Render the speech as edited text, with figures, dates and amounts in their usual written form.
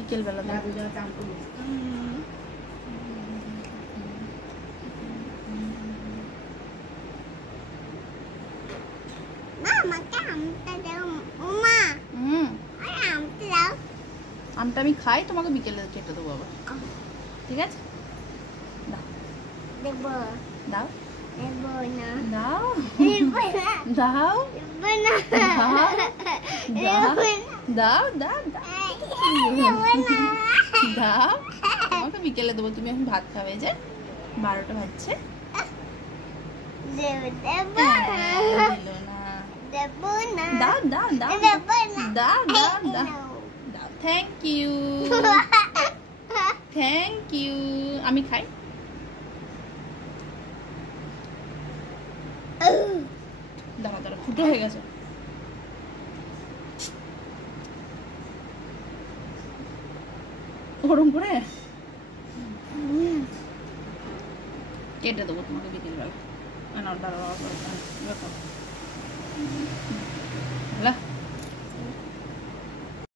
বিকেল বেলা দাও। আমটা আমি খাই, তোমাকে বিকেলে কেটে দেবো আবার, ঠিক আছে? দাও দাও দাও দাও দাও দাও, তোমাকে বিকেলে দেবো, তুমি এখন ভাত খাবে, যে 12টা বাজছে। দাও দাও দাও দাও দাও দাও, থ্যাংক ইউ থ্যাংক ইউ। আমি খাই। দাঁড়া দাঁড়া, ফুটো হয়ে গেছে। গরম করে কেটে দেবো তোমাকে বিকেলবেলা। দাঁড়া